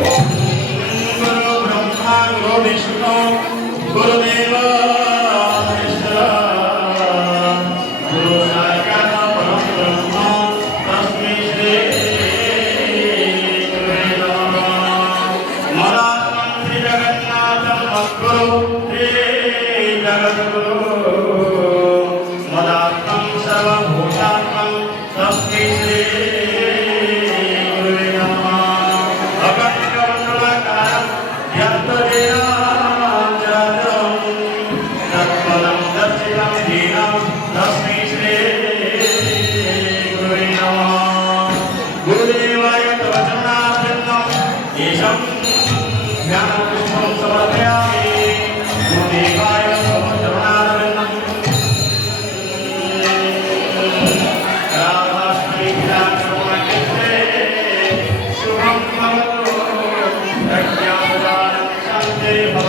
गुरु ब्रह्मा गुरु विष्णु गुरुदेव महेश्वरा गुरु साक्षात् परम ब्रह्म तस्मै श्री गुरुवे नमः मदात्मं श्री जगन्नाथं मद्गुरु श्री जगद्गुरु मदात्मं सर्वभूतात्मं तस्मै श्री गुरुवे नमः अगण्यवन्दनाकारं यत्तदेनां चराचरं तत्पदं दर्शितं दीनं तस्मै श्री गुरुवे नमः गुरुदेवाय तव चरणारविन्दं येषं ज्ञानपुष्पं समर्पयामि गुरुदेवाय तव चरणारविन्दं राधाष्टमी विराजमानकृते शुभं भवतु प्रज्ञाप्रदानं शान्तिर्भवतु